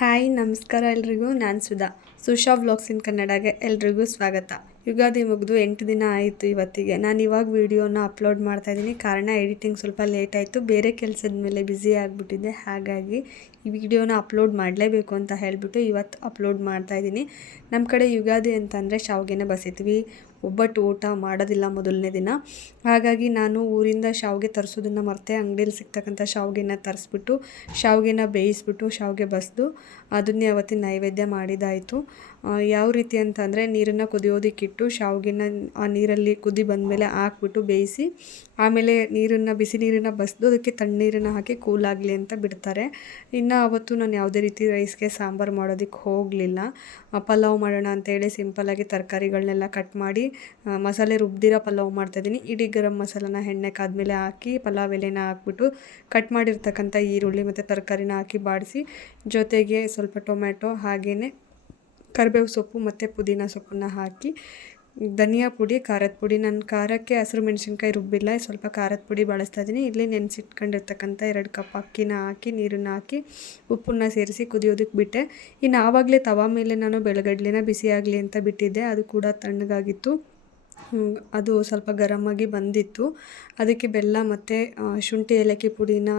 Hi ನಮಸ್ಕಾರ ಎಲ್ರಿಗೂ. ನಾನು ಸುಶಾ ವ್ಲಾಗ್ಸ್ ಇನ್ ಕನ್ನಡಗೆ ಎಲ್ರಿಗೂ ಸ್ವಾಗತ. ಯುಗಾದಿ ಮುಗಿದು 8 ದಿನ ಆಯಿತು ಇವತ್ತಿಗೆ. ನಾನು ಇವಾಗ ವೀಡಿಯೋನ ಅಪ್ಲೋಡ್ ಮಾಡ್ತಾಯಿದ್ದೀನಿ. ಕಾರಣ ಎಡಿಟಿಂಗ್ ಸ್ವಲ್ಪ ಲೇಟ್ ಆಯಿತು, ಬೇರೆ ಕೆಲಸದ ಮೇಲೆ ಬ್ಯುಸಿ ಆಗಿಬಿಟ್ಟಿದ್ದೆ. ಹಾಗಾಗಿ ಈ ವಿಡಿಯೋನ ಅಪ್ಲೋಡ್ ಮಾಡಲೇಬೇಕು ಅಂತ ಹೇಳಿಬಿಟ್ಟು ಇವತ್ತು ಅಪ್ಲೋಡ್ ಮಾಡ್ತಾಯಿದ್ದೀನಿ. ನಮ್ಮ ಕಡೆ ಯುಗಾದಿ ಅಂತಂದರೆ ಶಾವಿಗೆನ ಬಸಿತೀವಿ, ಒಬ್ಬಟ್ಟು ಊಟ ಮಾಡೋದಿಲ್ಲ ಮೊದಲನೇ ದಿನ. ಹಾಗಾಗಿ ನಾನು ಊರಿಂದ ಶಾವಿಗೆ ತರಿಸೋದನ್ನು ಮರೆತೆ ಅಂಗಡಿಯಲ್ಲಿ ಸಿಗ್ತಕ್ಕಂಥ ಶಾವಿಗೆನ ತರಿಸ್ಬಿಟ್ಟು ಶಾವಿಗೆನ ಬೇಯಿಸ್ಬಿಟ್ಟು ಶಾವಿಗೆ ಬಸಿದು ಅದನ್ನೇ ಅವತ್ತಿನ ನೈವೇದ್ಯ ಮಾಡಿದಾಯಿತು. ಯಾವ ರೀತಿ ಅಂತಂದರೆ ನೀರನ್ನು ಕುದಿಯೋದಕ್ಕಿಟ್ಟು ಶಾವಿಗೆನ ಆ ನೀರಲ್ಲಿ ಕುದಿ ಬಂದಮೇಲೆ ಹಾಕ್ಬಿಟ್ಟು ಬೇಯಿಸಿ ಆಮೇಲೆ ಬಿಸಿ ನೀರನ್ನು ಬಸಿದು ಅದಕ್ಕೆ ತಣ್ಣೀರನ್ನು ಹಾಕಿ ಕೂಲಾಗಲಿ ಅಂತ ಬಿಡ್ತಾರೆ. ಇನ್ನು ಅವತ್ತು ನಾನು ಯಾವುದೇ ರೀತಿ ರೈಸ್ಗೆ ಸಾಂಬಾರು ಮಾಡೋದಕ್ಕೆ ಹೋಗಲಿಲ್ಲ. ಪಲಾವ್ ಮಾಡೋಣ ಅಂತೇಳಿ ಸಿಂಪಲ್ಲಾಗಿ ತರಕಾರಿಗಳನ್ನೆಲ್ಲ ಕಟ್ ಮಾಡಿ ಮಸಾಲೆ ರುಬ್ದಿರೋ ಪಲಾವ್ ಮಾಡ್ತಾಯಿದ್ದೀನಿ. ಇಡೀ ಗರಂ ಮಸಾಲನ ಎಣ್ಣೆ ಕಾದ್ಮೇಲೆ ಹಾಕಿ ಪಲಾವ್ ಎಲೆನ ಹಾಕ್ಬಿಟ್ಟು ಕಟ್ ಮಾಡಿರ್ತಕ್ಕಂಥ ಈರುಳ್ಳಿ ಮತ್ತು ತರಕಾರಿನ ಹಾಕಿ ಬಾಡಿಸಿ ಜೊತೆಗೆ ಸ್ವಲ್ಪ ಟೊಮ್ಯಾಟೊ ಹಾಗೆಯೇ ಕರಿಬೇವು ಸೊಪ್ಪು ಮತ್ತು ಪುದೀನ ಸೊಪ್ಪನ್ನು ಹಾಕಿ ಧನಿಯಾ ಪುಡಿ, ಖಾರದ ಪುಡಿ, ನನ್ನ ಖಾರಕ್ಕೆ ಹಸಿರು ಮೆಣಸಿನ್ಕಾಯಿ ರುಬ್ಬಿಲ್ಲ, ಸ್ವಲ್ಪ ಖಾರದ ಪುಡಿ ಬಳಸ್ತಾ ಇದ್ದೀನಿ. ಇಲ್ಲಿ ನೆನೆಸಿಟ್ಕೊಂಡಿರ್ತಕ್ಕಂಥ 2 ಕಪ್ ಅಕ್ಕಿನ ಹಾಕಿ ನೀರನ್ನು ಹಾಕಿ ಉಪ್ಪನ್ನು ಸೇರಿಸಿ ಕುದಿಯೋದಕ್ಕೆ ಬಿಟ್ಟೆ. ಇನ್ನು ಆವಾಗಲೇ ತವಾ ಮೇಲೆ ನಾನು ಬೆಳಗಡ್ಲೆನ ಬಿಸಿ ಆಗಲಿ ಅಂತ ಬಿಟ್ಟಿದ್ದೆ. ಅದು ಕೂಡ ತಣ್ಣಗಾಗಿತ್ತು. ಅದು ಸ್ವಲ್ಪ ಗರಮಾಗಿ ಬಂದಿತ್ತು. ಅದಕ್ಕೆ ಬೆಲ್ಲ ಮತ್ತು ಶುಂಠಿ ಏಲಕ್ಕಿ ಪುಡಿನ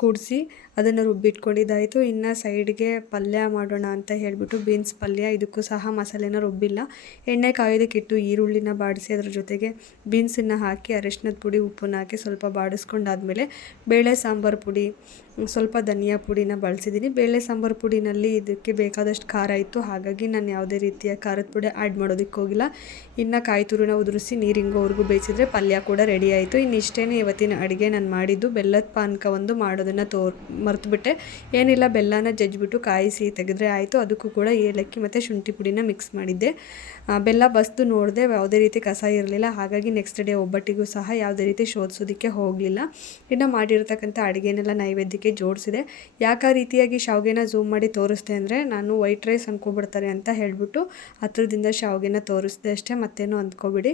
ಕೂಡಿಸಿ ಅದನ್ನು ರುಬ್ಬಿಟ್ಕೊಂಡಿದ್ದಾಯಿತು. ಇನ್ನು ಸೈಡ್ಗೆ ಪಲ್ಯ ಮಾಡೋಣ ಅಂತ ಹೇಳಿಬಿಟ್ಟು ಬೀನ್ಸ್ ಪಲ್ಯ, ಇದಕ್ಕೂ ಸಹ ಮಸಾಲೆನ ರುಬ್ಬಿಲ್ಲ. ಎಣ್ಣೆ ಕಾಯೋದಕ್ಕಿಟ್ಟು ಈರುಳ್ಳಿನ ಬಾಡಿಸಿ ಅದ್ರ ಜೊತೆಗೆ ಬೀನ್ಸನ್ನು ಹಾಕಿ ಅರಿಶಿನದ ಪುಡಿ ಉಪ್ಪನ್ನು ಹಾಕಿ ಸ್ವಲ್ಪ ಬಾಡಿಸ್ಕೊಂಡಾದ್ಮೇಲೆ ಬೇಳೆ ಸಾಂಬಾರು ಪುಡಿ, ಸ್ವಲ್ಪ ಧನಿಯಾ ಪುಡಿನ ಬಳಸಿದ್ದೀನಿ. ಬೇಳೆ ಸಾಂಬಾರು ಪುಡಿನಲ್ಲಿ ಇದಕ್ಕೆ ಬೇಕಾದಷ್ಟು ಖಾರ ಇತ್ತು, ಹಾಗಾಗಿ ನಾನು ಯಾವುದೇ ರೀತಿಯ ಖಾರದ ಪುಡಿ ಆ್ಯಡ್ ಮಾಡೋದಕ್ಕೆ ಹೋಗಿಲ್ಲ. ಇನ್ನು ಕಾಯಿ ತುರಿನ ಉದುರಿಸಿ ನೀರು ಹಿಂಗೋವರೆಗೂ ಬೇಯಿಸಿದ್ರೆ ಪಲ್ಯ ಕೂಡ ರೆಡಿ ಆಯಿತು. ಇನ್ನಿಷ್ಟೇ ಇವತ್ತಿನ ಅಡುಗೆ ನಾನು ಮಾಡಿದ್ದು. ಬೆಲ್ಲದ ಪಾನಕ ಒಂದು ಮಾಡೋದನ್ನು ಮರೆತುಬಿಟ್ಟೆ. ಏನಿಲ್ಲ, ಬೆಲ್ಲನ ಜಜ್ಜಿಬಿಟ್ಟು ಕಾಯಿಸಿ ತೆಗೆದ್ರೆ ಆಯಿತು. ಅದಕ್ಕೂ ಕೂಡ ಏಲಕ್ಕಿ ಮತ್ತು ಶುಂಠಿ ಪುಡಿನ ಮಿಕ್ಸ್ ಮಾಡಿದ್ದೆ. ಬೆಲ್ಲ ಬಸ್ದು ನೋಡಿದೆ, ಯಾವುದೇ ರೀತಿ ಕಸ ಇರಲಿಲ್ಲ. ಹಾಗಾಗಿ ನೆಕ್ಸ್ಟ್ ಡೇ ಒಬ್ಬಟ್ಟಿಗೂ ಸಹ ಯಾವುದೇ ರೀತಿ ಶೋಧಿಸೋದಕ್ಕೆ ಹೋಗಲಿಲ್ಲ. ಇನ್ನು ಮಾಡಿರ್ತಕ್ಕಂಥ ಅಡುಗೆನೆಲ್ಲ ನೈವೇದ್ಯಕ್ಕೆ ಜೋಡಿಸಿದೆ. ಯಾಕೆ ಆ ರೀತಿಯಾಗಿ ಶಾವಿಗೆನ ಝೂಮ್ ಮಾಡಿ ತೋರಿಸ್ದೆ ಅಂದರೆ ನಾನು ವೈಟ್ ರೈಸ್ ಅಂದ್ಕೊಬಿಡ್ತಾರೆ ಅಂತ ಹೇಳಿಬಿಟ್ಟು ಹತ್ರದಿಂದ ಶಾವಿಗೆನ ತೋರಿಸ್ದೆ ಅಷ್ಟೇ, ಮತ್ತೇನೋ ಅಂದ್ಕೊಬಿಡಿ.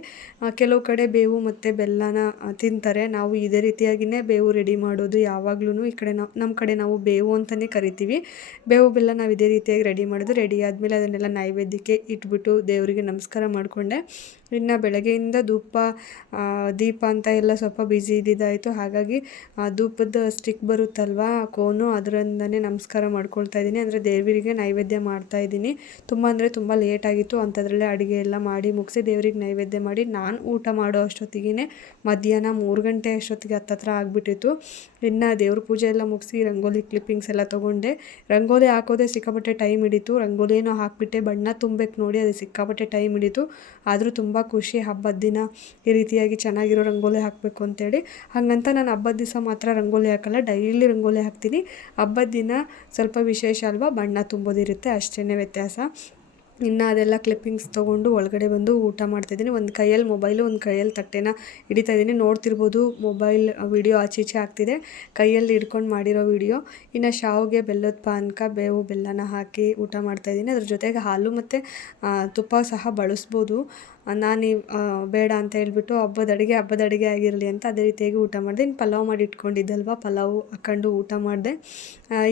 ಕೆಲವು ಕಡೆ ಬೇವು ಮತ್ತು ಬೆಲ್ಲನ ತಿಂತಾರೆ. ನಾವು ಇದೇ ರೀತಿಯಾಗಿಯೇ ಬೇವು ರೆಡಿ ಮಾಡೋದು ಯಾವಾಗ್ಲೂ. ಈ ಕಡೆ ನಮ್ಮ ಕಡೆ ನಾವು ಬೇವು ಅಂತಲೇ ಕರಿತೀವಿ. ಬೇವು ಬೆಲ್ಲ ನಾವು ಇದೇ ರೀತಿಯಾಗಿ ರೆಡಿ ಮಾಡೋದು. ರೆಡಿ ಆದಮೇಲೆ ಅದನ್ನೆಲ್ಲ ನೈವೇದ್ಯಕ್ಕೆ ಇಟ್ಬಿಟ್ಟು ದೇವರಿಗೆ ನಮಸ್ಕಾರ ಮಾಡಿಕೊಂಡೆ. ಇನ್ನು ಬೆಳಗ್ಗೆಯಿಂದ ದೀಪ ಅಂತ ಎಲ್ಲ ಸ್ವಲ್ಪ ಬ್ಯುಸಿ ಇದ್ದಿದ್ದಾಯಿತು. ಹಾಗಾಗಿ ಧೂಪದ ಸ್ಟಿಕ್ ಬರುತ್ತಲ್ವ, ಕೋನು, ಅದರಿಂದನೇ ನಮಸ್ಕಾರ ಮಾಡ್ಕೊಳ್ತಾ ಇದ್ದೀನಿ. ಅಂದರೆ ದೇವರಿಗೆ ನೈವೇದ್ಯ ಮಾಡ್ತಾಯಿದ್ದೀನಿ. ತುಂಬ ಅಂದರೆ ತುಂಬ ಲೇಟಾಗಿತ್ತು. ಅಂಥದ್ರಲ್ಲೇ ಅಡುಗೆ ಎಲ್ಲ ಮಾಡಿ ಮುಗಿಸಿ ದೇವ್ರಿಗೆ ನೈವೇದ್ಯ ಮಾಡಿ ನಾನು ಊಟ ಮಾಡೋ ಅಷ್ಟೊತ್ತಿಗೆ ಮಧ್ಯಾಹ್ನ 3 ಗಂಟೆ ಅಷ್ಟೊತ್ತಿಗೆ ಹತ್ತತ್ರ ಆಗಿಬಿಟ್ಟಿತ್ತು. ಇನ್ನು ದೇವ್ರ ಪೂಜೆ ಎಲ್ಲ ಮುಗಿಸಿ ರಂಗೋಲಿ ಕ್ಲಿಪ್ಪಿಂಗ್ಸ್ ಎಲ್ಲ ತೊಗೊಂಡೆ. ರಂಗೋಲಿ ಹಾಕೋದೇ ಸಿಕ್ಕಾಪಟ್ಟೆ ಟೈಮ್ ಹಿಡಿತು. ರಂಗೋಲಿನೂ ಹಾಕಿಬಿಟ್ಟೆ, ಬಣ್ಣ ತುಂಬಬೇಕು ನೋಡಿ, ಅದು ಸಿಕ್ಕಾಪಟ್ಟೆ ಟೈಮ್ ಹಿಡಿತು. ಆದರೂ ತುಂಬ ಖುಷಿ, ಹಬ್ಬದ ದಿನ ಈ ರೀತಿಯಾಗಿ ಚೆನ್ನಾಗಿರೋ ರಂಗೋಲಿ ಹಾಕಬೇಕು ಅಂತೇಳಿ. ಹಾಗಂತ ನಾನು ಹಬ್ಬದ ದಿವಸ ಮಾತ್ರ ರಂಗೋಲಿ ಹಾಕಲ್ಲ, ಡೈಲಿ ರಂಗೋಲಿ ಹಾಕ್ತೀನಿ. ಹಬ್ಬದ ದಿನ ಸ್ವಲ್ಪ ವಿಶೇಷ ಅಲ್ವಾ, ಬಣ್ಣ ತುಂಬೋದಿರುತ್ತೆ, ಅಷ್ಟೇ ವ್ಯತ್ಯಾಸ. ಇನ್ನು ಅದೆಲ್ಲ ಕ್ಲಿಪ್ಪಿಂಗ್ಸ್ ತೊಗೊಂಡು ಒಳಗಡೆ ಬಂದು ಊಟ ಮಾಡ್ತಾಯಿದ್ದೀನಿ. ಒಂದು ಕೈಯಲ್ಲಿ ಮೊಬೈಲು, ಒಂದು ಕೈಯಲ್ಲಿ ತಟ್ಟೆನ ಹಿಡಿತಾಯಿದ್ದೀನಿ. ನೋಡ್ತಿರ್ಬೋದು ಮೊಬೈಲ್ ವಿಡಿಯೋ ಆಚೆ ಈಚೆ ಆಗ್ತಿದೆ, ಕೈಯಲ್ಲಿ ಹಿಡ್ಕೊಂಡು ಮಾಡಿರೋ ವಿಡಿಯೋ. ಇನ್ನು ಶಾವಿಗೆ, ಬೆಲ್ಲದ ಪಾನಕ, ಬೇವು ಬೆಲ್ಲನ ಹಾಕಿ ಊಟ ಮಾಡ್ತಾಯಿದ್ದೀನಿ. ಅದ್ರ ಜೊತೆಗೆ ಹಾಲು ಮತ್ತು ತುಪ್ಪ ಸಹ ಬಳಸ್ಬೋದು. ನಾನು ಬೇಡ ಅಂತ ಹೇಳ್ಬಿಟ್ಟು ಹಬ್ಬದ ಅಡುಗೆ ಆಗಿರಲಿ ಅಂತ ಅದೇ ರೀತಿಯಾಗಿ ಊಟ ಮಾಡಿದೆ. ಇನ್ನು ಪಲಾವ್ ಮಾಡಿ ಇಟ್ಕೊಂಡಿದ್ದಲ್ವ, ಪಲಾವು ಹಾಕ್ಕೊಂಡು ಊಟ ಮಾಡಿದೆ.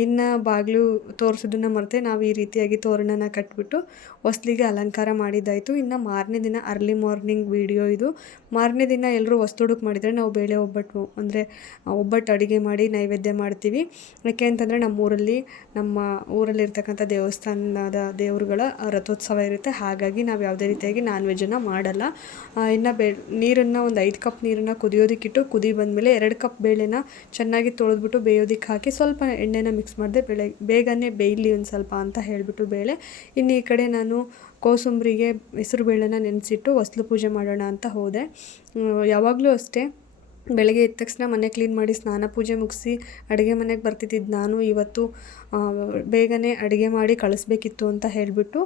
ಇನ್ನು ಬಾಗಿಲು ತೋರಿಸೋದನ್ನು ಮರೆತೆ ನಾವು ಈ ರೀತಿಯಾಗಿ ತೋರಣನ ಕಟ್ಬಿಟ್ಟು ಹೊಸ್ಲಿಗೆ ಅಲಂಕಾರ ಮಾಡಿದ್ದಾಯಿತು. ಇನ್ನು ಮಾರನೇ ದಿನ ಅರ್ಲಿ ಮಾರ್ನಿಂಗ್ ವೀಡಿಯೋ ಇದು. ಮಾರನೇ ದಿನ ಎಲ್ಲರೂ ಹೊಸ್ದುಡುಕು ಮಾಡಿದರೆ ನಾವು ಬೇಳೆ ಒಬ್ಬಟ್ಟು ಅಂದರೆ ಒಬ್ಬಟ್ಟು ಅಡುಗೆ ಮಾಡಿ ನೈವೇದ್ಯ ಮಾಡ್ತೀವಿ. ಯಾಕೆ ಅಂತಂದರೆ ನಮ್ಮ ಊರಲ್ಲಿರ್ತಕ್ಕಂಥ ದೇವಸ್ಥಾನದ ದೇವರುಗಳ ರಥೋತ್ಸವ ಇರುತ್ತೆ. ಹಾಗಾಗಿ ನಾವು ಯಾವುದೇ ರೀತಿಯಾಗಿ ನಾನ್ ವೆಜ್ಜನ್ನು ಮಾಡಲ್ಲ. ಇನ್ನು ನೀರನ್ನು ಒಂದು 5 ಕಪ್ ನೀರನ್ನು ಕುದಿಯೋದಕ್ಕಿಟ್ಟು ಕುದಿ ಬಂದಮೇಲೆ 2 ಕಪ್ ಬೇಳೆನ ಚೆನ್ನಾಗಿ ತೊಳೆದ್ಬಿಟ್ಟು ಬೇಯೋದಕ್ಕೆ ಹಾಕಿ ಸ್ವಲ್ಪ ಎಣ್ಣೆನ ಮಿಕ್ಸ್ ಮಾಡಿದೆ. ಬೇಗನೆ ಬೇಯಲಿ ಒಂದು ಸ್ವಲ್ಪ ಅಂತ ಹೇಳಿಬಿಟ್ಟು ಬೇಳೆ. ಇನ್ನು ಈ ಕಡೆ ನಾನು ಕೋಸಂಬರಿಗೆ ಹೆಸರು ಬೇಳೆನ ನೆನೆಸಿಟ್ಟು ಹೊಸ್ಲು ಪೂಜೆ ಮಾಡೋಣ ಅಂತ ಹೋದೆ. ಯಾವಾಗಲೂ ಅಷ್ಟೇ, ಬೆಳಗ್ಗೆ ಎದ್ದ ತಕ್ಷಣ ಮನೆ ಕ್ಲೀನ್ ಮಾಡಿ ಸ್ನಾನ ಪೂಜೆ ಮುಗಿಸಿ ಅಡುಗೆ ಮನೆಗೆ ಬರ್ತಿದ್ದಿದ್ದು ನಾನು ಇವತ್ತು ಬೇಗನೆ ಅಡುಗೆ ಮಾಡಿ ಕಳಿಸ್ಬೇಕಿತ್ತು ಅಂತ ಹೇಳಿಬಿಟ್ಟು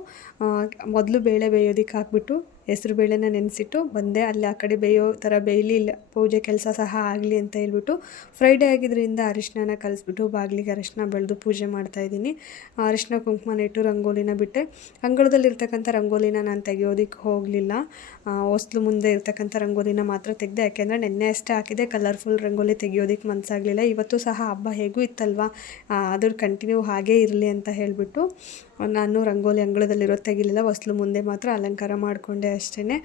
ಮೊದಲು ಬೇಳೆ ಬೇಯೋದಕ್ಕೆ ಹಾಕ್ಬಿಟ್ಟು ಹೆಸರು ಬೇಳೆನ ನೆನೆಸಿಟ್ಟು ಬಂದೆ. ಅಲ್ಲಿ ಆ ಕಡೆ ಬೇಯೋ ಥರ ಬೇಯಲಿ, ಇಲ್ಲ ಪೂಜೆ ಕೆಲಸ ಸಹ ಆಗಲಿ ಅಂತ ಹೇಳ್ಬಿಟ್ಟು ಫ್ರೈಡೇ ಆಗಿದ್ದರಿಂದ ಅರಿಶಿನ ಕಲಿಸ್ಬಿಟ್ಟು ಬಾಗಿಲಿಗೆ ಅರಿಶಿನ ಬೆಳೆದು ಪೂಜೆ ಮಾಡ್ತಾಯಿದ್ದೀನಿ. ಅರಿಶಿನ ಕುಂಕುಮನ ಇಟ್ಟು ರಂಗೋಲಿನ ಬಿಟ್ಟೆ. ಅಂಗಳದಲ್ಲಿರ್ತಕ್ಕಂಥ ರಂಗೋಲಿನ ನಾನು ತೆಗೆಯೋದಕ್ಕೆ ಹೋಗಲಿಲ್ಲ. ಹೊಸ್ಲು ಮುಂದೆ ಇರ್ತಕ್ಕಂಥ ರಂಗೋಲಿನ ಮಾತ್ರ ತೆಗೆದೆ. ಯಾಕೆಂದರೆ ನೆನ್ನೆ ಅಷ್ಟೇ ಹಾಕಿದೆ, ಕಲರ್ಫುಲ್ ರಂಗೋಲಿ ತೆಗೆಯೋದಕ್ಕೆ ಮನಸ್ಸಾಗಲಿಲ್ಲ. ಇವತ್ತು ಸಹ ಹಬ್ಬ ಹೇಗೂ ಇತ್ತಲ್ವ, ಅದ್ರ ಕಂಟಿನ್ಯೂ ಹಾಗೇ ಇರಲಿ ಅಂತ ಹೇಳಿಬಿಟ್ಟು ನಾನು ರಂಗೋಲಿ ಅಂಗಳದಲ್ಲಿರೋ ತೆಗಿಲಿಲ್ಲ. ಹೊಸ್ಲು ಮುಂದೆ ಮಾತ್ರ ಅಲಂಕಾರ ಮಾಡಿಕೊಂಡೆ ಅಷ್ಟೇ.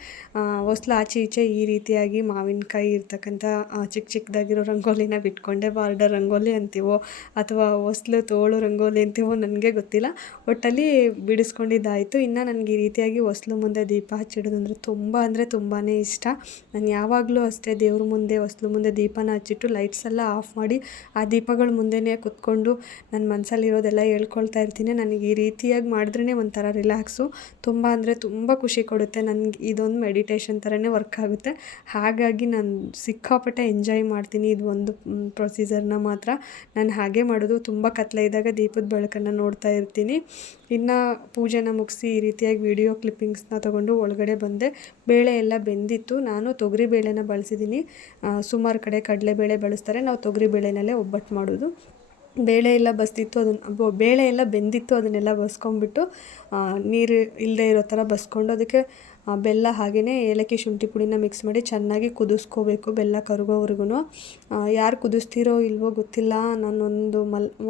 ಹೊಸ್ಲು ಆಚೆ ಈಚೆ ಈ ರೀತಿಯಾಗಿ ಮಾವಿನಕಾಯಿ ಇರ್ತಕ್ಕಂಥ ಚಿಕ್ಕ ಚಿಕ್ಕದಾಗಿರೋ ರಂಗೋಲಿನ ಬಿಟ್ಕೊಂಡೆ. ಬಾರ್ಡರ್ ರಂಗೋಲಿ ಅಂತೀವೋ ಅಥವಾ ಹೊಸ್ಲು ತೋಳು ರಂಗೋಲಿ ಅಂತೀವೋ ನನಗೆ ಗೊತ್ತಿಲ್ಲ, ಒಟ್ಟಲ್ಲಿ ಬಿಡಿಸ್ಕೊಂಡಿದ್ದಾಯಿತು. ಇನ್ನು ನನಗೆ ಈ ರೀತಿಯಾಗಿ ಹೊಸ್ಲು ಮುಂದೆ ದೀಪ ಹಚ್ಚಿಡೋದು ಅಂದರೆ ತುಂಬಾ ಇಷ್ಟ. ನಾನು ಯಾವಾಗಲೂ ಅಷ್ಟೇ ದೇವ್ರ ಮುಂದೆ ಹೊಸ್ಲು ಮುಂದೆ ದೀಪನ ಹಚ್ಚಿಟ್ಟು ಲೈಟ್ಸ್ ಎಲ್ಲ ಆಫ್ ಮಾಡಿ ಆ ದೀಪಗಳ ಮುಂದೆನೇ ಕುತ್ಕೊಂಡು ನನ್ನ ಮನಸ್ಸಲ್ಲಿರೋದೆಲ್ಲ ಹೇಳ್ಕೊಳ್ತಾ ಇರ್ತೀನಿ. ನನಗೆ ಈ ರೀತಿಯಾಗಿ ಮಾಡಿದ್ರೇ ಒಂಥರ ರಿಲ್ಯಾಕ್ಸು, ತುಂಬ ಖುಷಿ ಕೊಡುತ್ತೆ. ನನಗೆ ಇದೊಂದು ಮೆಡಿಟೇಷನ್ ಥರನೇ ವರ್ಕ್ ಆಗುತ್ತೆ. ಹಾಗಾಗಿ ನಾನು ಸಿಕ್ಕಾಪಟ್ಟೆ ಎಂಜಾಯ್ ಮಾಡ್ತೀನಿ. ಇದು ಒಂದು ಪ್ರೊಸೀಜರ್ನ ಮಾತ್ರ ನಾನು ಹಾಗೆ ಮಾಡೋದು. ತುಂಬ ಕತ್ಲೆ ಇದ್ದಾಗ ದೀಪದ ಬೆಳಕನ್ನು ನೋಡ್ತಾ ಇರ್ತೀನಿ. ಇನ್ನು ಪೂಜೆನ ಮುಗಿಸಿ ಈ ರೀತಿಯಾಗಿ ವಿಡಿಯೋ ಕ್ಲಿಪ್ಪಿಂಗ್ಸ್ನ ತೊಗೊಂಡು ಒಳಗಡೆ ಬಂದೆ. ಬೇಳೆ ಎಲ್ಲ ಬೆಂದಿತ್ತು. ನಾನು ತೊಗರಿ ಬೇಳೆನ ಬಳಸಿದ್ದೀನಿ. ಸುಮಾರು ಕಡೆ ಕಡಲೆಬೇಳೆ ಬಳಸ್ತಾರೆ, ನಾವು ತೊಗರಿ ಬೇಳೆನಲ್ಲೇ ಒಬ್ಬಟ್ಟು ಮಾಡೋದು. ಬೇಳೆ ಎಲ್ಲ ಬೇಳೆ ಎಲ್ಲ ಬೆಂದಿತ್ತು, ಅದನ್ನೆಲ್ಲ ಬಸ್ಕೊಂಡ್ಬಿಟ್ಟು ನೀರು ಇಲ್ಲದೆ ಇರೋ ಥರ ಬಸ್ಕೊಂಡು ಅದಕ್ಕೆ ಬೆಲ್ಲ ಹಾಗೆಯೇ ಏಲಕ್ಕಿ ಶುಂಠಿ ಪುಡಿನ ಮಿಕ್ಸ್ ಮಾಡಿ ಚೆನ್ನಾಗಿ ಕುದಿಸ್ಕೋಬೇಕು, ಬೆಲ್ಲ ಕರಗೋವರೆಗೂ. ಯಾರು ಕುದಿಸ್ತೀರೋ ಇಲ್ವೋ ಗೊತ್ತಿಲ್ಲ.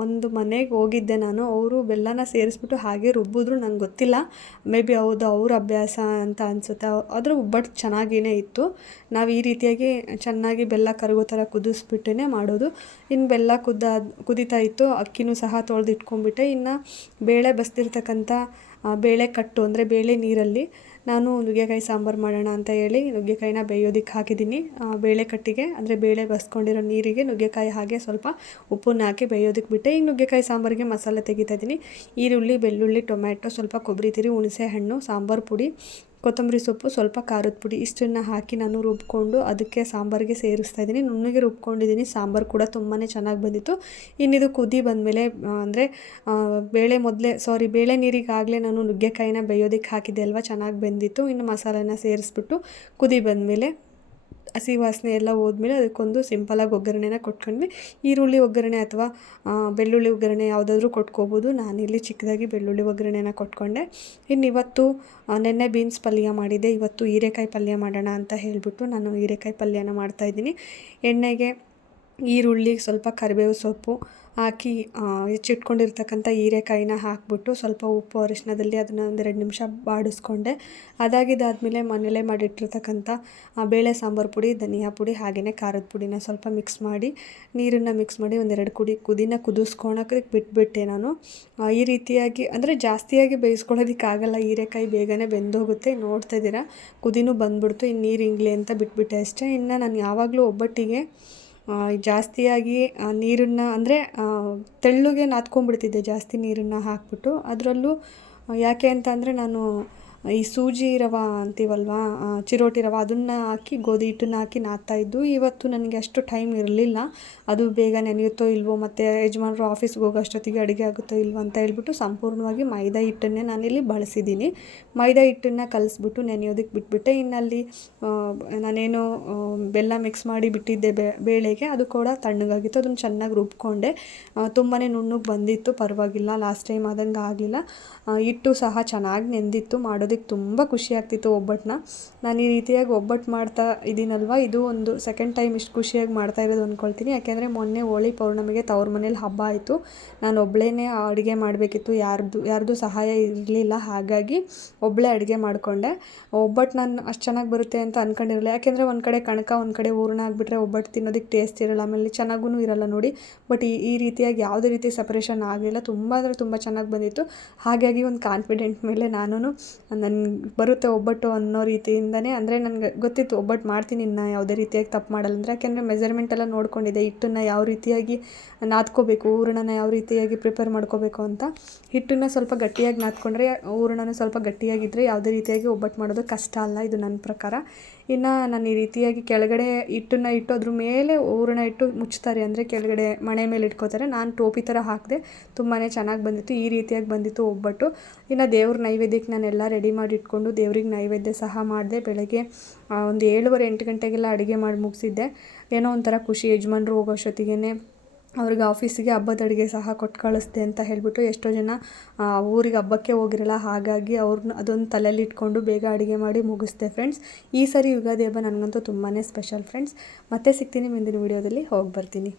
ಒಂದು ಮನೆಗೆ ಹೋಗಿದ್ದೆ ನಾನು, ಅವರು ಬೆಲ್ಲನ ಸೇರಿಸ್ಬಿಟ್ಟು ಹಾಗೆ ರುಬ್ಬಿದ್ರು, ನಂಗೆ ಗೊತ್ತಿಲ್ಲ. ಮೇ ಬಿ ಹೌದು ಅವ್ರ ಅಭ್ಯಾಸ ಅಂತ ಅನಿಸುತ್ತೆ. ಆದರೂ ಒಬ್ಬಟ್ಟು ಚೆನ್ನಾಗೇ ಇತ್ತು. ನಾವು ಈ ರೀತಿಯಾಗಿ ಚೆನ್ನಾಗಿ ಬೆಲ್ಲ ಕರಗೋ ಥರ ಕುದಿಸ್ಬಿಟ್ಟೇ ಮಾಡೋದು. ಇನ್ನು ಬೆಲ್ಲ ಕುದೀತಾ ಇತ್ತು. ಅಕ್ಕಿನೂ ಸಹ ತೊಳೆದಿಟ್ಕೊಂಡ್ಬಿಟ್ಟೆ. ಇನ್ನು ಬೇಳೆ ಬಸ್ತಿರ್ತಕ್ಕಂಥ ಬೇಳೆ ಕಟ್ಟು ಅಂದರೆ ಬೇಳೆ ನೀರಲ್ಲಿ ನಾನು ನುಗ್ಗೆಕಾಯಿ ಸಾಂಬಾರು ಮಾಡೋಣ ಅಂತ ಹೇಳಿ ನುಗ್ಗೆಕಾಯಿನ ಬೇಯೋದಕ್ಕೆ ಹಾಕಿದ್ದೀನಿ. ಬೇಳೆ ಕಟ್ಟಿಗೆ ಅಂದರೆ ಬೇಳೆ ಬಸ್ಕೊಂಡಿರೋ ನೀರಿಗೆ ನುಗ್ಗೆಕಾಯಿ ಹಾಗೆ ಸ್ವಲ್ಪ ಉಪ್ಪನ್ನ ಹಾಕಿ ಬೇಯೋದಕ್ಕೆ ಬಿಟ್ಟೆ. ಈಗ ನುಗ್ಗೆಕಾಯಿ ಸಾಂಬಾರಿಗೆ ಮಸಾಲೆ ತೆಗಿತಾ ಇದ್ದೀನಿ. ಈರುಳ್ಳಿ, ಬೆಳ್ಳುಳ್ಳಿ, ಟೊಮ್ಯಾಟೊ, ಸ್ವಲ್ಪ ಕೊಬ್ಬರಿ ತುರಿ, ಹುಣಸೆ ಹಣ್ಣು, ಸಾಂಬಾರು ಪುಡಿ, ಕೊತ್ತಂಬರಿ ಸೊಪ್ಪು, ಸ್ವಲ್ಪ ಖಾರದ ಪುಡಿ ಇಷ್ಟನ್ನು ಹಾಕಿ ನಾನು ರುಬ್ಕೊಂಡು ಅದಕ್ಕೆ ಸಾಂಬಾರಿಗೆ ಸೇರಿಸ್ತಾ ಇದ್ದೀನಿ. ನುಣ್ಣಗೆ ರುಬ್ಕೊಂಡಿದ್ದೀನಿ. ಸಾಂಬಾರು ಕೂಡ ತುಂಬಾ ಚೆನ್ನಾಗಿ ಬಂದಿತ್ತು. ಇನ್ನಿದು ಕುದಿ ಬಂದಮೇಲೆ ಅಂದರೆ ಬೇಳೆ ನೀರಿಗಾಗಲೇ ನಾನು ನುಗ್ಗೆಕಾಯಿನ ಬೇಯೋದಕ್ಕೆ ಹಾಕಿದ್ದೆ ಅಲ್ವ, ಚೆನ್ನಾಗಿ ಬೆಂದಿತ್ತು. ಇನ್ನು ಮಸಾಲೆನ ಸೇರಿಸ್ಬಿಟ್ಟು ಕುದಿ ಬಂದಮೇಲೆ ಹಸಿ ವಾಸನೆ ಎಲ್ಲ ಹೋದ್ಮೇಲೆ ಅದಕ್ಕೊಂದು ಸಿಂಪಲಾಗಿ ಒಗ್ಗರಣೆನ ಕೊಟ್ಕೊಂಡ್ವಿ. ಈರುಳ್ಳಿ ಒಗ್ಗರಣೆ ಅಥವಾ ಬೆಳ್ಳುಳ್ಳಿ ಒಗ್ಗರಣೆ ಯಾವುದಾದ್ರೂ ಕೊಟ್ಕೋಬೋದು. ನಾನಿಲ್ಲಿ ಚಿಕ್ಕದಾಗಿ ಬೆಳ್ಳುಳ್ಳಿ ಒಗ್ಗರಣೆನ ಕೊಟ್ಕೊಂಡೆ. ಇನ್ನು ಇವತ್ತು ನೆನ್ನೆ ಬೀನ್ಸ್ ಪಲ್ಯ ಮಾಡಿದ್ದೆ, ಇವತ್ತು ಹೀರೆಕಾಯಿ ಪಲ್ಯ ಮಾಡೋಣ ಅಂತ ಹೇಳಿಬಿಟ್ಟು ನಾನು ಹೀರೆಕಾಯಿ ಪಲ್ಯನ ಮಾಡ್ತಾಯಿದ್ದೀನಿ. ಎಣ್ಣೆಗೆ ಈರುಳ್ಳಿ, ಸ್ವಲ್ಪ ಕರಿಬೇವು ಸೊಪ್ಪು ಹಾಕಿ ಹೆಚ್ಚಿಟ್ಕೊಂಡಿರ್ತಕ್ಕಂಥ ಹೀರೆಕಾಯಿನ ಹಾಕ್ಬಿಟ್ಟು ಸ್ವಲ್ಪ ಉಪ್ಪು ಅರಿಶಿನದಲ್ಲಿ ಅದನ್ನು 1-2 ನಿಮಿಷ ಬಾಡಿಸ್ಕೊಂಡೆ. ಅದಾಗಿದ್ದಾದಮೇಲೆ ಮನೇಲೇ ಮಾಡಿಟ್ಟಿರ್ತಕ್ಕಂಥ ಬೇಳೆ ಸಾಂಬಾರು ಪುಡಿ, ಧನಿಯಾ ಪುಡಿ ಹಾಗೆಯೇ ಖಾರದ ಪುಡಿನ ಸ್ವಲ್ಪ ಮಿಕ್ಸ್ ಮಾಡಿ ನೀರನ್ನು ಮಿಕ್ಸ್ ಮಾಡಿ 1-2 ಕುದಿನ ಕುದಿಸ್ಕೊಳಕ್ಕೆ ಬಿಟ್ಬಿಟ್ಟೆ ನಾನು. ಈ ರೀತಿಯಾಗಿ ಅಂದರೆ ಜಾಸ್ತಿಯಾಗಿ ಬೇಯಿಸ್ಕೊಳ್ಳೋದಕ್ಕಾಗಲ್ಲ, ಹೀರೆಕಾಯಿ ಬೇಗನೆ ಬೆಂದೋಗುತ್ತೆ. ನೋಡ್ತಾ ಇದ್ದೀರಾ ಕುದಿನೂ ಬಂದ್ಬಿಡ್ತು. ಇನ್ನು ನೀರು ಹಿಂಗ್ಲಿ ಅಂತ ಬಿಟ್ಬಿಟ್ಟೆ ಅಷ್ಟೇ. ಇನ್ನು ನಾನು ಯಾವಾಗಲೂ ಒಬ್ಬಟ್ಟಿಗೆ ಜಾಸ್ತಿಯಾಗಿ ನೀರನ್ನು ಅಂದರೆ ತೆಳ್ಳಗೆ ನಾದ್ಕೊಂಡ್ಬಿಡ್ತಿದ್ದೆ ಜಾಸ್ತಿ ನೀರನ್ನು ಹಾಕ್ಬಿಟ್ಟು. ಅದರಲ್ಲೂ ಯಾಕೆ ಅಂತ ಅಂದರೆ ನಾನು ಈ ಸೂಜಿ ರವೆ ಅಂತೀವಲ್ವ, ಚಿರೋಟಿ ರವೆ, ಅದನ್ನು ಹಾಕಿ ಗೋಧಿ ಹಿಟ್ಟನ್ನು ಹಾಕಿ ನಾದ್ತಾಯಿದ್ದು. ಇವತ್ತು ನನಗೆ ಅಷ್ಟು ಟೈಮ್ ಇರಲಿಲ್ಲ. ಅದು ಬೇಗ ನೆನೆಯುತ್ತೋ ಇಲ್ವೋ, ಮತ್ತು ಯಜಮಾನರು ಆಫೀಸ್ಗೆ ಹೋಗೋ ಅಷ್ಟೊತ್ತಿಗೆ ಅಡುಗೆ ಆಗುತ್ತೋ ಇಲ್ವೋ ಅಂತ ಹೇಳ್ಬಿಟ್ಟು ಸಂಪೂರ್ಣವಾಗಿ ಮೈದಾ ಹಿಟ್ಟನ್ನೇ ನಾನಿಲ್ಲಿ ಬಳಸಿದ್ದೀನಿ. ಮೈದಾ ಹಿಟ್ಟನ್ನು ಕಲಿಸ್ಬಿಟ್ಟು ನೆನೆಯೋದಕ್ಕೆ ಬಿಟ್ಬಿಟ್ಟೆ. ಇನ್ನಲ್ಲಿ ನಾನೇನು ಬೆಲ್ಲ ಮಿಕ್ಸ್ ಮಾಡಿ ಬಿಟ್ಟಿದ್ದೆ ಬೇಳೆಗೆ, ಅದು ಕೂಡ ತಣ್ಣಗಾಗಿತ್ತು. ಅದನ್ನು ಚೆನ್ನಾಗಿ ರುಬ್ಕೊಂಡೆ. ತುಂಬಾ ನುಣ್ಣಗೆ ಬಂದಿತ್ತು, ಪರವಾಗಿಲ್ಲ. ಲಾಸ್ಟ್ ಟೈಮ್ ಆದಂಗೆ ಆಗಲಿಲ್ಲ. ಹಿಟ್ಟು ಸಹ ಚೆನ್ನಾಗಿ ನೆಂದಿತ್ತು. ಮಾಡೋದಕ್ಕೆ ತುಂಬ ಖುಷಿ ಆಗ್ತಿತ್ತು ಒಬ್ಬಟ್ಟನ್ನ. ನಾನು ಈ ರೀತಿಯಾಗಿ ಒಬ್ಬಟ್ಟು ಮಾಡ್ತಾ ಇದ್ದೀನಲ್ವ, ಇದು ಒಂದು ಸೆಕೆಂಡ್ ಟೈಮ್ ಇಷ್ಟು ಖುಷಿಯಾಗಿ ಮಾಡ್ತಾ ಇರೋದು ಅಂದ್ಕೊಳ್ತೀನಿ. ಯಾಕೆಂದರೆ ಮೊನ್ನೆ ಹೋಳಿ ಪೌರ್ಣಮಿಗೆ ತವ್ರ ಮನೇಲಿ ಹಬ್ಬ ಆಯಿತು. ನಾನು ಒಬ್ಬಳೇ ಅಡುಗೆ ಮಾಡಬೇಕಿತ್ತು, ಯಾರ್ದು ಸಹಾಯ ಇರಲಿಲ್ಲ. ಹಾಗಾಗಿ ಒಬ್ಬಳೇ ಅಡುಗೆ ಮಾಡಿಕೊಂಡೆ. ಒಬ್ಬಟ್ಟು ನಾನು ಅಷ್ಟು ಚೆನ್ನಾಗಿ ಬರುತ್ತೆ ಅಂತ ಅಂದ್ಕೊಂಡಿರಲಿಲ್ಲ. ಯಾಕೆಂದರೆ ಒಂದು ಕಡೆ ಕಣಕ, ಒಂದು ಕಡೆ ಹೂರಣ ಆಗಿಬಿಟ್ರೆ ಒಬ್ಬಟ್ಟು ತಿನ್ನೋದಕ್ಕೆ ಟೇಸ್ಟ್ ಇರೋಲ್ಲ, ಆಮೇಲೆ ಚೆನ್ನಾಗೂ ಇರೋಲ್ಲ ನೋಡಿ. ಬಟ್ ಈ ರೀತಿಯಾಗಿ ಯಾವುದೇ ರೀತಿ ಸಪ್ರೇಷನ್ ಆಗಲಿಲ್ಲ. ತುಂಬ ಅಂದರೆ ತುಂಬ ಚೆನ್ನಾಗಿ ಬಂದಿತ್ತು. ಹಾಗಾಗಿ ಒಂದು ಕಾನ್ಫಿಡೆಂಟ್ ಮೇಲೆ ನಾನು ನನಗೆ ಬರುತ್ತೆ ಒಬ್ಬಟ್ಟು ಅನ್ನೋ ರೀತಿಯಿಂದನೇ, ಅಂದರೆ ನನಗೆ ಗೊತ್ತಿತ್ತು ಒಬ್ಬಟ್ಟು ಮಾಡ್ತೀನಿ, ಇನ್ನು ಯಾವುದೇ ರೀತಿಯಾಗಿ ತಪ್ಪು ಮಾಡಲ್ಲ ಅಂದರೆ. ಯಾಕೆಂದರೆ ಮೆಜರ್ಮೆಂಟ್ ಎಲ್ಲ ನೋಡ್ಕೊಂಡಿದ್ದೆ, ಹಿಟ್ಟನ್ನು ಯಾವ ರೀತಿಯಾಗಿ ನಾದ್ಕೋಬೇಕು, ಹೂರಣನ ಯಾವ ರೀತಿಯಾಗಿ ಪ್ರಿಪೇರ್ ಮಾಡ್ಕೋಬೇಕು ಅಂತ. ಹಿಟ್ಟನ್ನು ಸ್ವಲ್ಪ ಗಟ್ಟಿಯಾಗಿ ನಾದ್ಕೊಂಡ್ರೆ, ಹೂರಣನೂ ಸ್ವಲ್ಪ ಗಟ್ಟಿಯಾಗಿದ್ದರೆ ಯಾವುದೇ ರೀತಿಯಾಗಿ ಒಬ್ಬಟ್ಟು ಮಾಡೋದು ಕಷ್ಟ ಅಲ್ಲ, ಇದು ನನ್ನ ಪ್ರಕಾರ. ಇನ್ನು ನಾನು ಈ ರೀತಿಯಾಗಿ ಕೆಳಗಡೆ ಹಿಟ್ಟನ್ನು ಇಟ್ಟು ಅದ್ರ ಮೇಲೆ ಹೂರಣ ಇಟ್ಟು ಮುಚ್ತಾರೆ, ಅಂದರೆ ಕೆಳಗಡೆ ಮಣೆ ಮೇಲೆ ಇಟ್ಕೋತಾರೆ. ನಾನು ಟೋಪಿ ಥರ ಹಾಕಿದೆ, ತುಂಬಾ ಚೆನ್ನಾಗಿ ಬಂದಿತ್ತು. ಈ ರೀತಿಯಾಗಿ ಬಂದಿತ್ತು ಒಬ್ಬಟ್ಟು. ಇನ್ನು ದೇವ್ರ ನೈವೇದ್ಯಕ್ಕೆ ನಾನೆಲ್ಲ ರೆಡಿ ಮಾಡಿ ಇಟ್ಕೊಂಡು ದೇವ್ರಿಗೆ ನೈವೇದ್ಯ ಸಹ ಮಾಡಿದೆ. ಬೆಳಗ್ಗೆ ಒಂದು 7:30-8 ಗಂಟೆಗೆಲ್ಲ ಅಡುಗೆ ಮಾಡಿ ಮುಗಿಸಿದ್ದೆ. ಏನೋ ಒಂಥರ ಖುಷಿ, ಯಜಮಾನ್ರು ಹೋಗೋ ಅಷ್ಟೊತ್ತಿಗೆ ಅವ್ರಿಗೆ ಆಫೀಸಿಗೆ ಹಬ್ಬದ ಅಡುಗೆ ಸಹ ಕೊಟ್ಟು ಕಳಿಸ್ದೆ ಅಂತ ಹೇಳಿಬಿಟ್ಟು. ಎಷ್ಟೋ ಜನ ಊರಿಗೆ ಹಬ್ಬಕ್ಕೆ ಹೋಗಿರಲ್ಲ, ಹಾಗಾಗಿ ಅವ್ರನ್ನ ಅದೊಂದು ತಲೆಯಲ್ಲಿ ಇಟ್ಕೊಂಡು ಬೇಗ ಅಡುಗೆ ಮಾಡಿ ಮುಗಿಸ್ದೆ ಫ್ರೆಂಡ್ಸ್. ಈ ಸರಿ ಯುಗಾದಿ ಹಬ್ಬ ನನಗಂತೂ ತುಂಬಾ ಸ್ಪೆಷಲ್ ಫ್ರೆಂಡ್ಸ್. ಮತ್ತೆ ಸಿಗ್ತೀನಿ ಮುಂದಿನ ವೀಡಿಯೋದಲ್ಲಿ. ಹೋಗಿ ಬರ್ತೀನಿ.